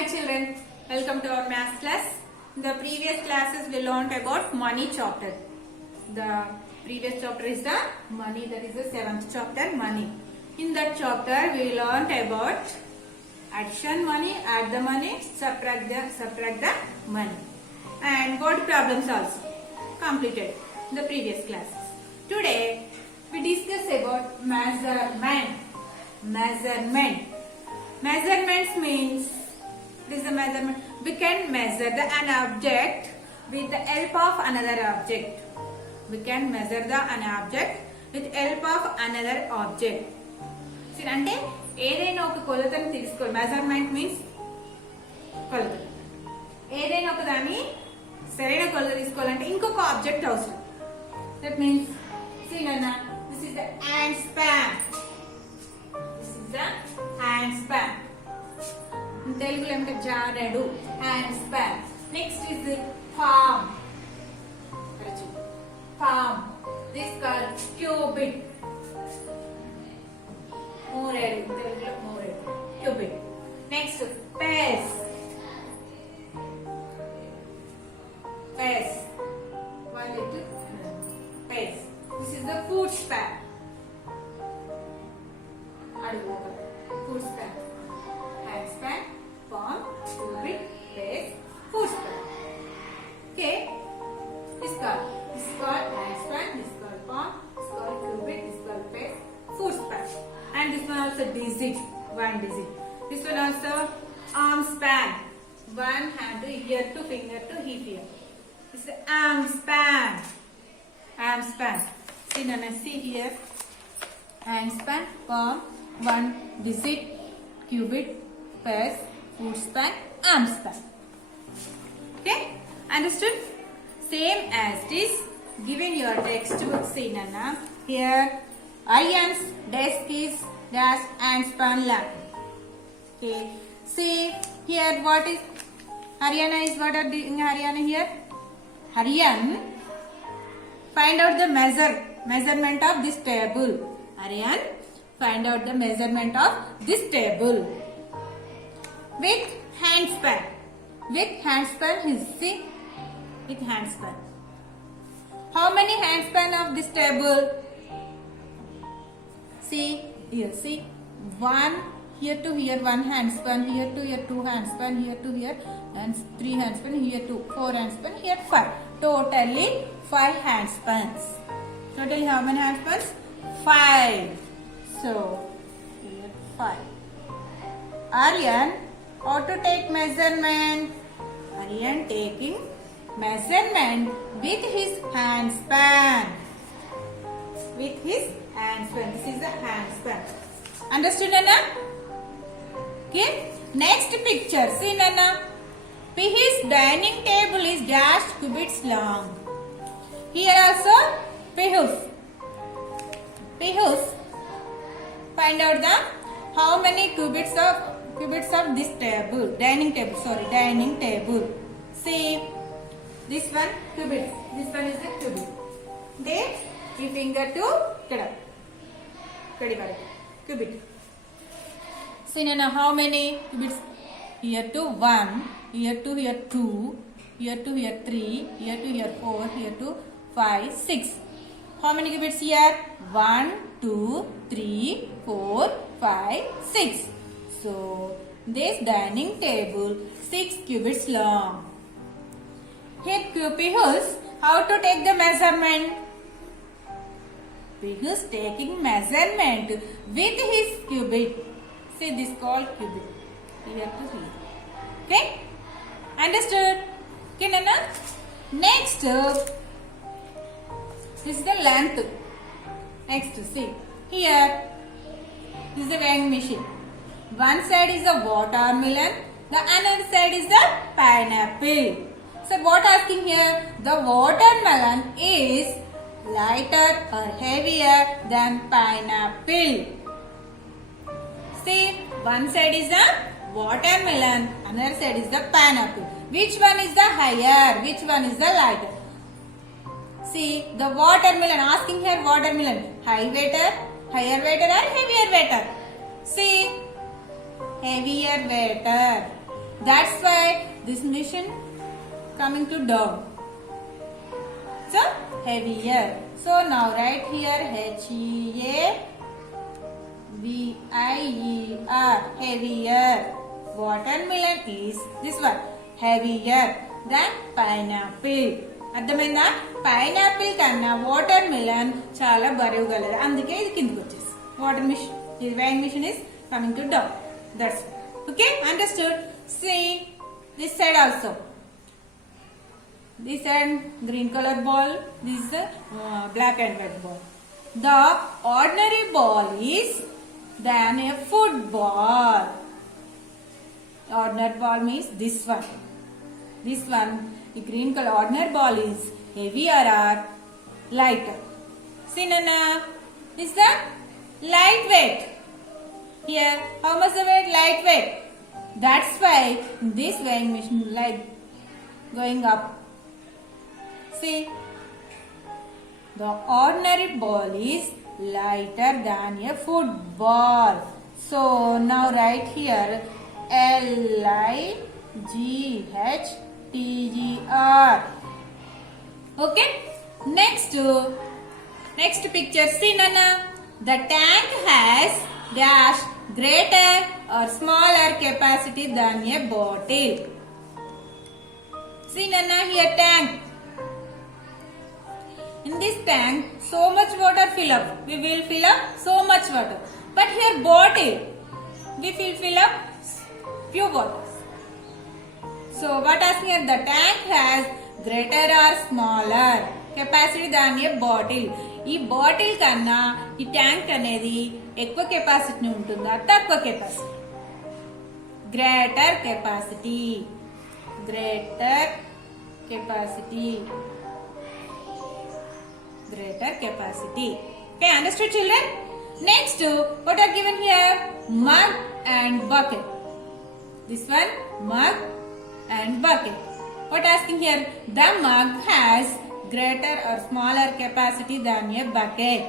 Hi children, welcome to our math class. In the previous classes we learned about money chapter. The previous chapter is the money, that is the 7th chapter, money. In that chapter we learned about addition money, add the money, subtract the money, and word problems also completed in the previous classes. Today we discuss about measurement. Measurements means, what is the measurement? We can measure an object with the help of another object. We can measure an object with help of another object. See, అంటే ఏదైనా ఒక కొలతను తీసుకోవాలి. Measurement means కొలత. ఏదైనా ఒక దాన్ని సరైన కొలత తీసుకోవాలంటే ఇంకొక ఆబ్జెక్ట్ అవసరం. That means see Nana, this is the hand span. This is the hand span. In Telugu lemte jaredu, hand span. Next is the palm. Palm. This called cubit. Mooredu. Telugu mooredu. Cubit. Next, pace. Pace. One little pace. This is the foot span. Foot span. Hand span, palm, cubit, pace, foot span. Okay? This is called hand span, this is called palm, this is called cubit, this is called pace, foot span. And this one also digit, one digit. This one also arm span. One hand to ear to finger to hip here. This is arm span. Arm span. See, Nana, see here. Hand span, palm, one digit, cubit, pace, foot span, arm span. Okay? Understood? Same as this given your textbook. See, Nana. Here, Aryan's desk is dash and span lap. Okay. See, here what is Haryana is, what are doing Haryana here? Haryan, find out the measurement of this table. Aryan, find out the measurement of this table with hand span. With hand span, see, with hand span. How many hand span of this table? See here, see, one here to here, one hand span, here to here, two hand span, here to here, and three hand span, here to four hand span, here five. Totally 5 hand spans. Totally how many hand spans? 5. So here 5. Aryan, how to take measurement? Aryan taking measurement with his hand span. With his hand span. This is the hand span. Understood, Nana? Okay. Next picture. See, Nana. His dining table is dash cubits long. Here also Pihus. Find out the how many cubits of this table. Dining table. See, this one cubit. This one is the cubit. Then the finger to cubit. See, Nana, how many cubits? Here to 1, here to here 2, here to here 3, here to here 4, here to 5, 6. How many cubits here? 1, 2, 3, 4, 5, 6. So, this dining table 6 cubits long. Here Pihus, how to take the measurement? Pihus taking measurement with his cubit. See, this called cubit. Here to here. Okay? Understood? Okay, Nana? Next, this is the length. Next, see. Here, this is the weighing machine. One side is the watermelon. The another side is the pineapple. So, what asking here? The watermelon is lighter or heavier than pineapple. See, one side is the watermelon, another side is the pineapple. Which one is the higher? Which one is the lighter? See, the watermelon, asking here watermelon, higher weighted or heavier weighted? See, heavier weighted. That's why this machine coming to down. So heavier. So now write here HEAVIER, heavier. Watermelon is this one, heavier than pineapple. అర్థమైందా? Pineapple కన్నా water melon చాలా బరువు గలదు, అందుకే ఇది కిందకి వచ్చేసి water machine, ఇది weighing machine is coming to down. That's okay, understood. See this side also. This and green color ball, this is black and white ball. The ordinary ball is than a football. Ordinary ball means this one. This one, the green color ordinary ball is heavier or lighter. See Nana, is that lightweight? Here, how much the weight? Lightweight. That's why this weighing machine like going up. See, the ordinary ball is lighter than a football. So now write here LIGHTGR. Okay. Next picture. See Nana, the tank has dash greater or smaller capacity than a bottle. See Nana, here tank. In this tank, so much water fill up. We will fill up so much water. But here bottle, we will fill up few waters. So what asking here? The tank has greater or smaller capacity than a bottle. ఈ bottle కన్నా ఈ tank అనేది ఎక్కువ capacity ఉంటుందా, తక్కువ capacity? Greater capacity. Greater capacity. Greater capacity. Okay, understood children? Next, what are given here? Mug and bucket. This one, mug and bucket. What asking here? The mug has greater or smaller capacity than a bucket.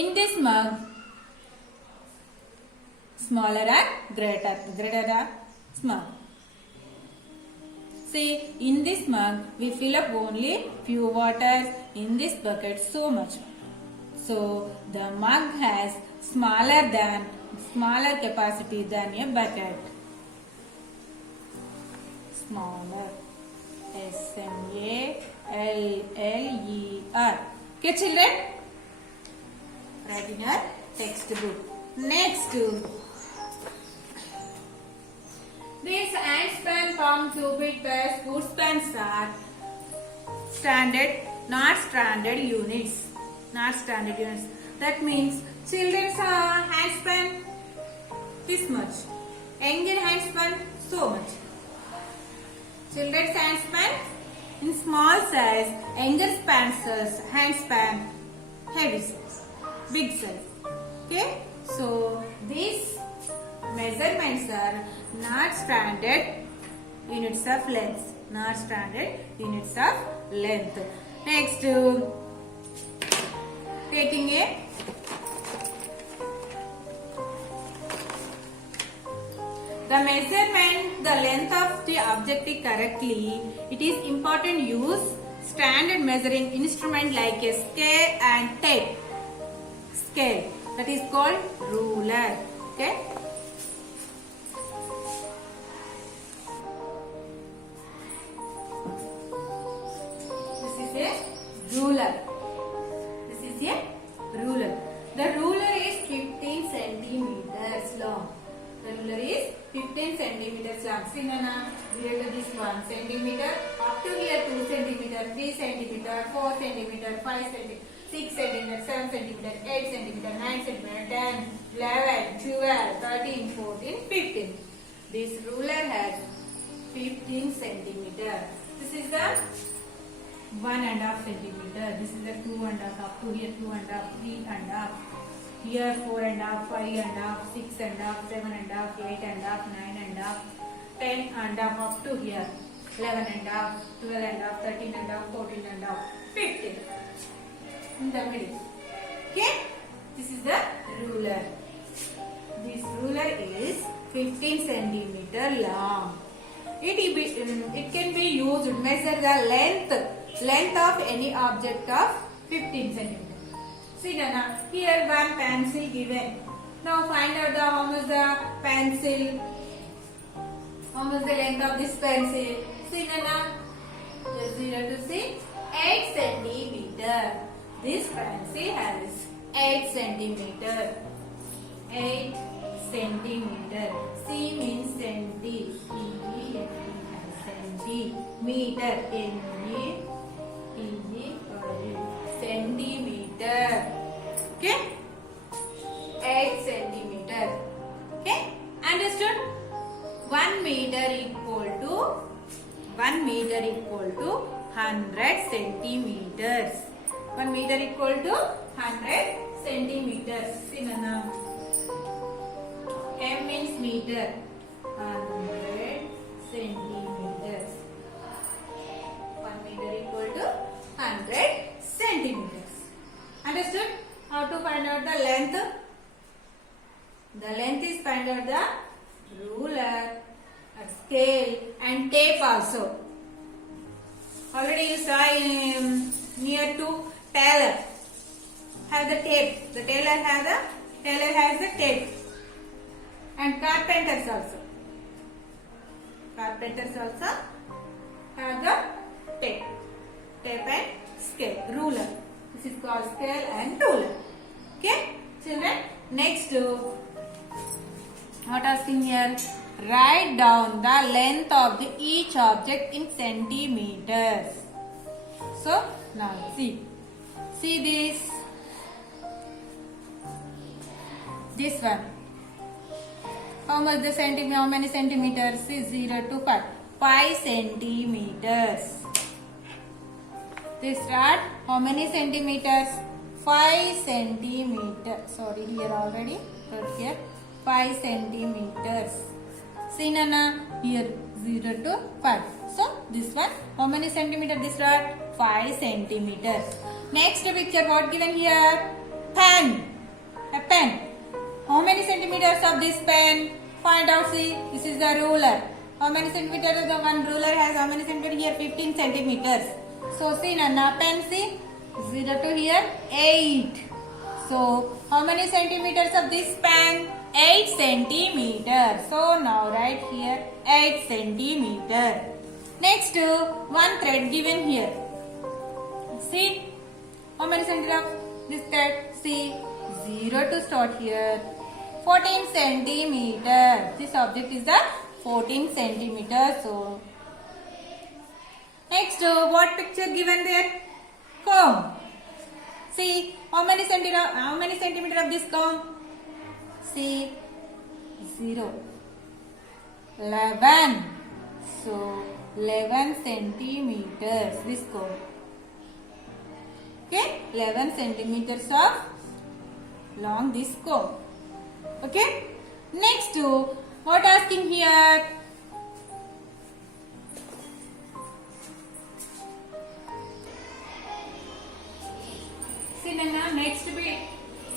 In this mug, smaller or greater? Greater or small? See, in this mug we fill up only few waters, in this bucket so much. So the mug has smaller capacity than a bucket. Smaller. SMALLER. Okay children? Write in your textbook. Next. These handspan, palm, cubit, base, foot spans are standard, not standard units. Not standard units. That means children's handspan this much, younger handspan so much. Children's handspan in small size, younger handspan heavy size, big size. Okay, so these measurements are not standard units of length. Not standard units of length. Next, taking the measurement, the length of the object correctly, it is important use standard measuring instrument like a scale and tape. Scale, that is called ruler. Okay. Ruler. This is a ruler. The ruler is 15 centimeters long. The ruler is 15 centimeters long. See Nana, here to this 1 centimeter, up to here 2 centimeter, 3 centimeter, 4 centimeter, 5 centimeter, 6 centimeter, 7 centimeter, 8 centimeter, 9 centimeter, 10, 11, 12, 13, 14, 15. This ruler has 15 centimeter. This is the 1.5 centimeter. This is the 2.5, up to here 2.5, 3.5, here 4.5, 5.5, 6.5, 7.5, 8.5, 9.5, 10.5, up to here 11.5, 12.5, 13.5, 14.5, 15. In the middle. Okay, this is the ruler. this ruler is 15 centimeter long. It can be used to measure the length of any object of 15 centimeter. See Nana, here one pencil given. Now find out how much the pencil, how much the length of this pencil. See Nana, just 0 to see 8 centimeter. This pencil has 8 centimeter. 8 centimeter. C means centi. Centimeter. Centimeter. Okay? 8 centimeter. Okay? Understood? 1 meter equal to 100 centimeters. 1 meter equal to 100 centimeters. See Nana. M means meter. 100 centimeters. 1 meter equal to 100 centimeters. Understood? How to find out the length? The length is find out the ruler, scale and tape also. Already you saw near to tailor have the tape. The tailor has the tape. And carpenters also. Carpenters also have the tape. Tape and scale. Ruler. This is called scale and ruler. Okay, children. Next, what asking here? Write down the length of each object in centimeters. So now see this one. How many centimeters? Is 0 to 5. 5 centimeters. This rod, how many centimeters? 5 centimeters. Sorry, here already. Put here 5 centimeters. See Nana, here 0 to 5. So this one, how many centimeters? This rod, 5 centimeters. Next picture, what given here? Pen. A pen. How many centimeters of this pen? Find out. See, this is the ruler. How many centimeters the one ruler has? How many centimeters here? 15 centimeters. So see Nana, pen see 0 to here 8. So how many centimeters of this pen? 8 centimeters. So now write here 8 centimeter. Next, one thread given here. See how many centimeters of this thread? See 0 to start here. 14 centimeter. This object is the 14 centimeter. So next, what picture given there? Comb. See how many centimeter of this comb? See 0. 11. So 11 centimeters. This comb. Okay, 11 centimeters of long this comb. Okay. Next, what asking here? See Nana, next bit.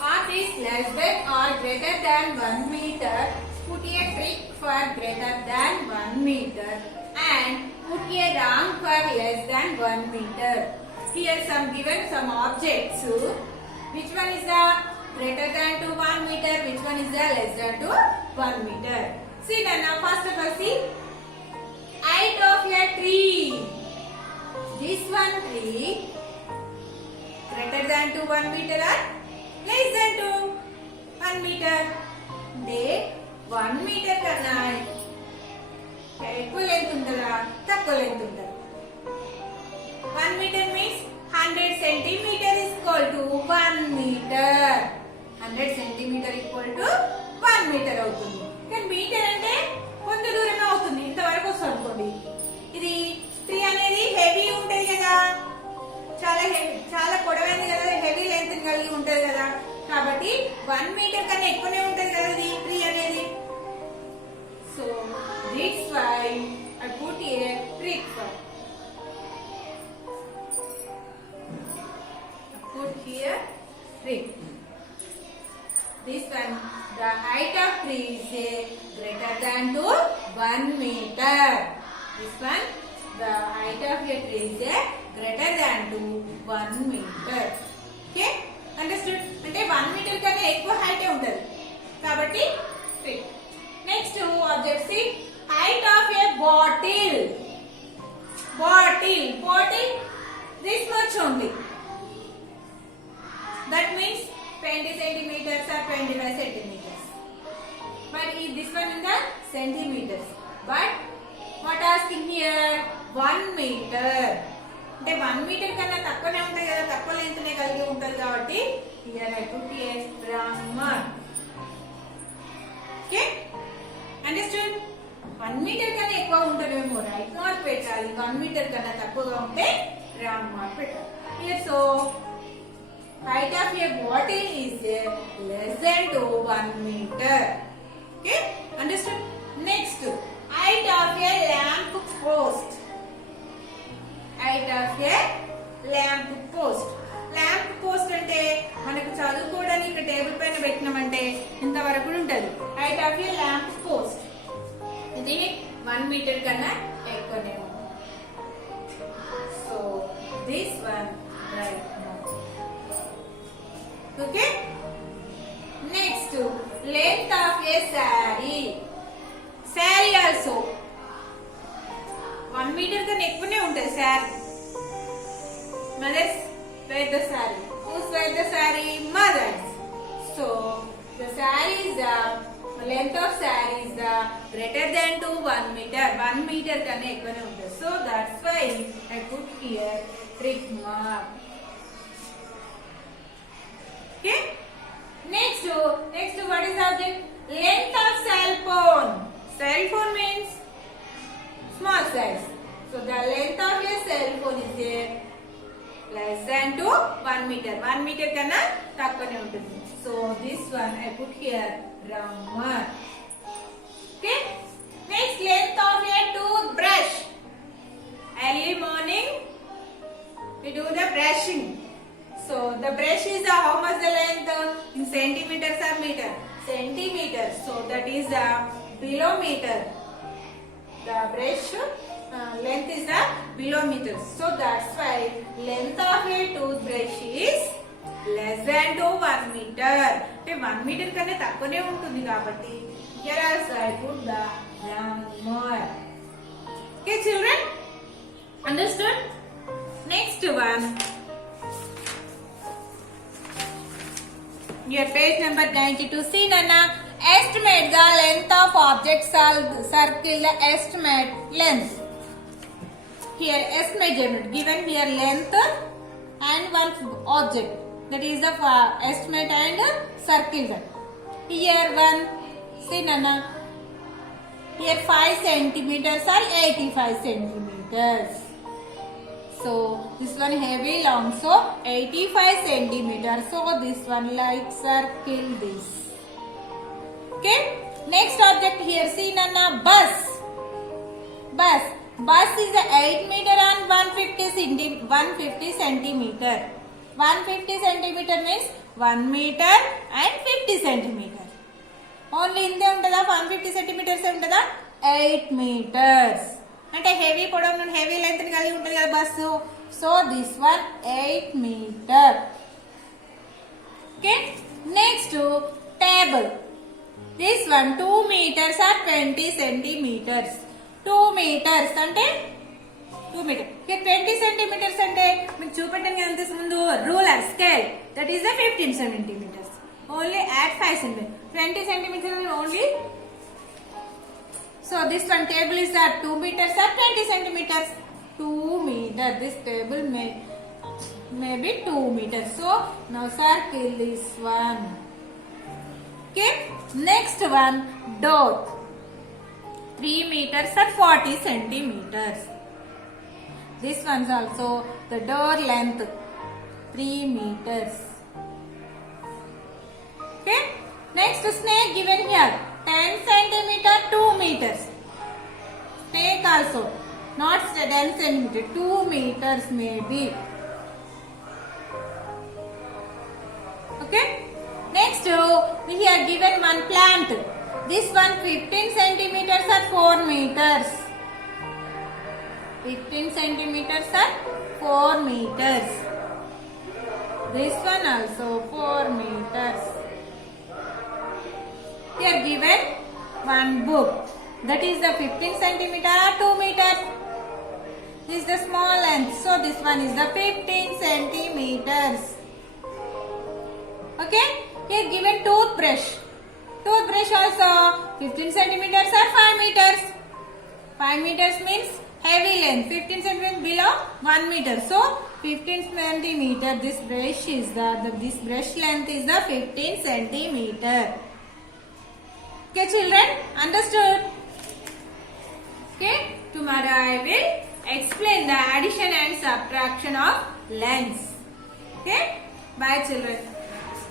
Art is less than or greater than 1 meter. Put a trick for greater than 1 meter and put a wrong for less than 1 meter. Here given some objects. Which one is the greater than to 1 meter? Which one is the less than to 1 meter? See Nana, first of all see height of a tree. This one tree greater than to 1 meter or less than to 1 meter. They 1 meter కన్నా ఎక్కువ length ఉంటుందా తక్కువ length ఉంటుందా? 1 meter means 100 centimeter is equal to 1 meter. 100 centimeter equal to 1 meter అవుతుంది. కానీ metre అంటే కొంత దూరమే అవుతుంది. ఇంతవరకు వస్తుంది అనుకోండి. ఇది ట్రీ అనేది హెవీ ఉంటుంది కదా, చాలా పొడవైంది కదా, హెవీ లెంత్ కలిగి ఉంటది కదా, కాబట్టి 1 మీటర్ కన్నా ఎక్కువనే ఉంటది కదా ఇది ట్రీ అనేది. So that's why I put here trick for. I put here trick. This one the height of tree is greater than to 1 meter. This one, the height of a tree is greater than to 1 meter. Okay, understood? అంటే 1 meter కన్నా ఎక్కువ height ఉంటది కాబట్టి tree. Next object C height of a bottle. Bottle this much only. That means 20 centimeters or 25 centimeters. But this one in the centimeters. But what asking here? 1 meter. అంటే 1 meter కన్నా తక్కువనే ఉంటాయి కదా, తక్కువ లెంత్ నే కలిగి ఉంటారు కాబట్టి here I put a wrong mark. Okay, understood? 1 meter కన్నా ఎక్కువ ఉంటేనేమో రైట్ మార్క్ పెట్టాలి, 1 meter కన్నా తక్కువగా ఉంటే రాంగ్ మార్క్ పెట్టాలి. Here so height of a bottle is less than to 1 meter. Okay, understood? Next, height of a lamp post. Height of a lamp post. Lamp post అంటే మనకు చదువుకోవడానికి table పైన పెట్టినామంటే ఇంతవరకు ఉంటుంది. Height of a lamp post ఇది 1 meter కన్నా ఎక్కువనే ఉంది. So this one right. Okay, next length of a sari. Sari also 1 meter కన్నా ఎక్కువనే ఉంటుంది sari. Mothers wear the saree. Who's wear the saree? Mothers. So the saree is the length of saree is the greater than to 1 meter. 1 meter kane ekkone untadi. So that's why I put here trick mark. Okay. Next what is the object? Length of cell phone. Cell phone means small size. So the length of a cell phone is there less than to 1 meter. 1 meter కన్నా తక్కువనే ఉంటుంది. So this one I put here round mark. Okay. Next, length of a toothbrush. Early morning we do the brushing. So the brush is how much the length in centimeters or meter? Centimeters. So that is below meter. The brush length is the below meters. So that's why length of a toothbrush is less than to 1 meter. అంటే 1 meter కన్నా తక్కువనే ఉంటుంది కాబట్టి here also I put the round mark. Okay children, understood? Next one, your page number 92. See Nana, estimate the length of object. Circle the estimate length. Here S measurement given here, length and one object, that is the estimate and circle that. Here one, see Nana, here 5 centimeters or 85 centimeters. So this one heavy long, so 85 centimeters. So this one like circle this. Okay, next object here, see Nana, bus. Bus is a 8 meter and 150 centimeter. 150 centimeter means 1 meter and 50 centimeter. Only in the 150 centimeters ఉంటదా 8 meters. అంటే heavy పొడవు heavy length ని కలిగి ఉంటుంది కదా bus. So this one 8 meter. Okay, next table. This one 2 meters or 20 centimeters. 2 meters అంటే 2 meter. 20 centimeters అంటే మీకు చూపెట్టండి అంత ముందు ruler scale, that is 15 centimeters. Only add 5 centimeters. 20 centimeters only. So this one table is 2 meters or 20 centimeters. 2 meter. This table may be 2 meters. So now circle this one. Okay. Next one, door. 3 meters or 40 centimeters. This one's also the door length 3 meters. Okay. Next, snake given here 10 centimeter 2 meters. Snake also not 10 centimeter, 2 meters maybe. Okay. Next, we have given one plant. This one 15 centimeters or 4 meters. 15 centimeters or 4 meters. This one also 4 meters. We are given one book. That is the 15 centimeter or 2 meters. This is the small length. So this one is the 15 centimeters. Okay. Here given toothbrush. Toothbrush also 15 centimeters or 5 meters. 5 meters means heavy length. 15 centimeters below 1 meter. So 15 centimeter. This brush length is the 15 centimeter. Okay, children, understood? Okay, tomorrow I will explain the addition and subtraction of lengths. Okay, bye children.